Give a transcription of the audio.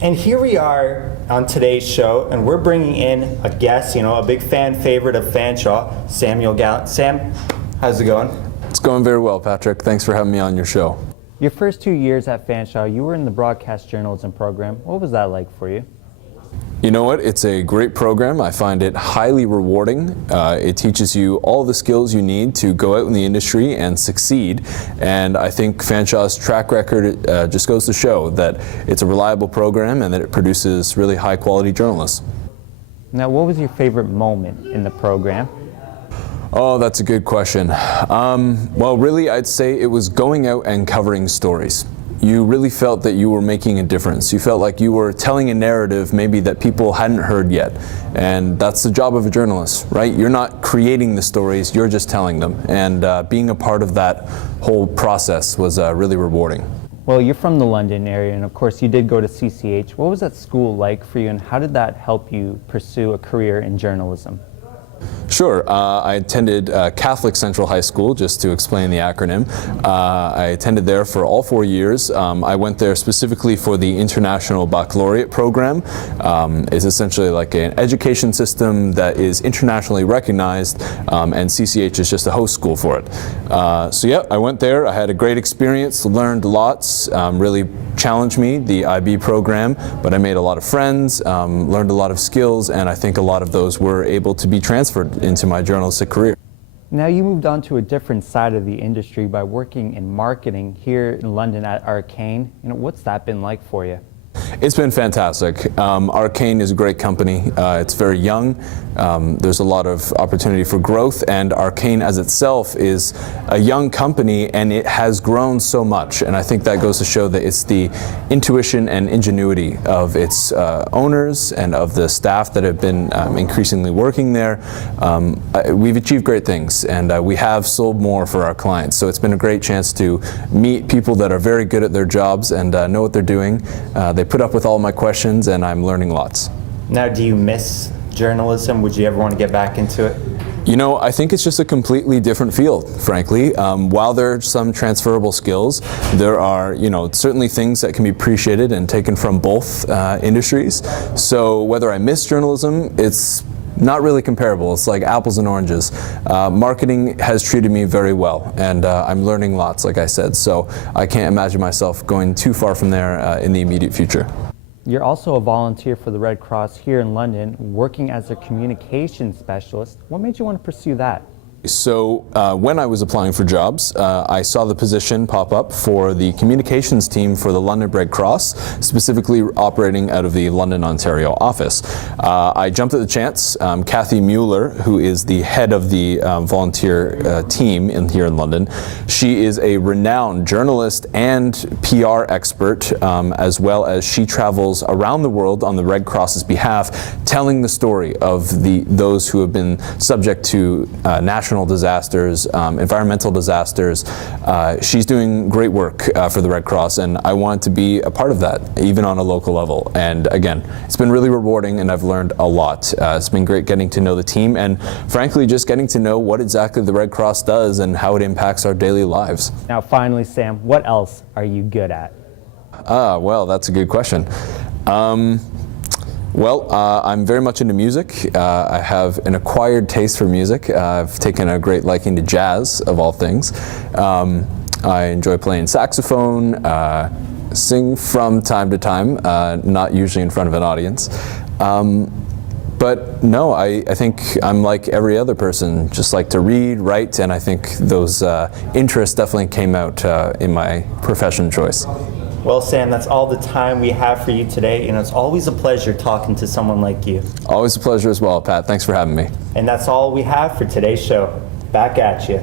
And here we are on today's show, and we're bringing in a guest, a big fan favorite of Fanshawe, Samuel Gallant. Sam, how's it going? It's going very well, Patrick. Thanks for having me on your show. Your first 2 years at Fanshawe, you were in the broadcast journalism program. What was that like for you? You know what? It's a great program. I find it highly rewarding. It teaches you all the skills you need to go out in the industry and succeed. And I think Fanshawe's track record just goes to show that it's a reliable program and that it produces really high quality journalists. Now, what was your favorite moment in the program? Oh, that's a good question. Well, really, I'd say it was going out and covering stories. You really felt that you were making a difference. You felt like you were telling a narrative maybe that people hadn't heard yet. And that's the job of a journalist, right? You're not creating the stories, you're just telling them. And being a part of that whole process was really rewarding. Well, you're from the London area, and of course you did go to CCH. What was that school like for you, and how did that help you pursue a career in journalism? Sure. I attended Catholic Central High School, just to explain the acronym. I attended there for all 4 years. I went there specifically for the International Baccalaureate program. It's essentially like an education system that is internationally recognized, and CCH is just a host school for it. So yeah, I went there. I had a great experience, learned lots, really challenged me, the IB program, but I made a lot of friends, learned a lot of skills, and I think a lot of those were able to be transferred into my journalistic career. Now you moved on to a different side of the industry by working in marketing here in London at Arcane. What's that been like for you? It's been fantastic. Arcane is a great company. It's very young. There's a lot of opportunity for growth, and Arcane as itself is a young company, and it has grown so much. And I think that goes to show that it's the intuition and ingenuity of its owners and of the staff that have been increasingly working there. We've achieved great things, and we have sold more for our clients. So it's been a great chance to meet people that are very good at their jobs and know what they're doing. They put up with all my questions, and I'm learning lots. Now, do you miss journalism? Would you ever want to get back into it? I think it's just a completely different field, frankly. While there are some transferable skills, there are, certainly things that can be appreciated and taken from both industries. So whether I miss journalism, it's not really comparable. It's like apples and oranges. Marketing has treated me very well, and I'm learning lots, like I said, so I can't imagine myself going too far from there in the immediate future. You're also a volunteer for the Red Cross here in London, working as a communications specialist. What made you want to pursue that? So when I was applying for jobs, I saw the position pop up for the communications team for the London Red Cross, specifically operating out of the London, Ontario office. I jumped at the chance. Kathy Mueller, who is the head of the volunteer team here in London, she is a renowned journalist and PR expert, as well as she travels around the world on the Red Cross's behalf, telling the story of those who have been subject to national disasters, environmental disasters. She's doing great work for the Red Cross, and I want to be a part of that, even on a local level. And again, it's been really rewarding, and I've learned a lot. It's been great getting to know the team, and frankly, just getting to know what exactly the Red Cross does and how it impacts our daily lives. Now, finally, Sam, what else are you good at? Well, that's a good question. Well, I'm very much into music. I have an acquired taste for music. I've taken a great liking to jazz, of all things. I enjoy playing saxophone, sing from time to time, not usually in front of an audience. But no, I think I'm like every other person, just like to read, write, and I think those interests definitely came out in my profession choice. Well, Sam, that's all the time we have for you today. It's always a pleasure talking to someone like you. Always a pleasure as well, Pat. Thanks for having me. And that's all we have for today's show. Back at you.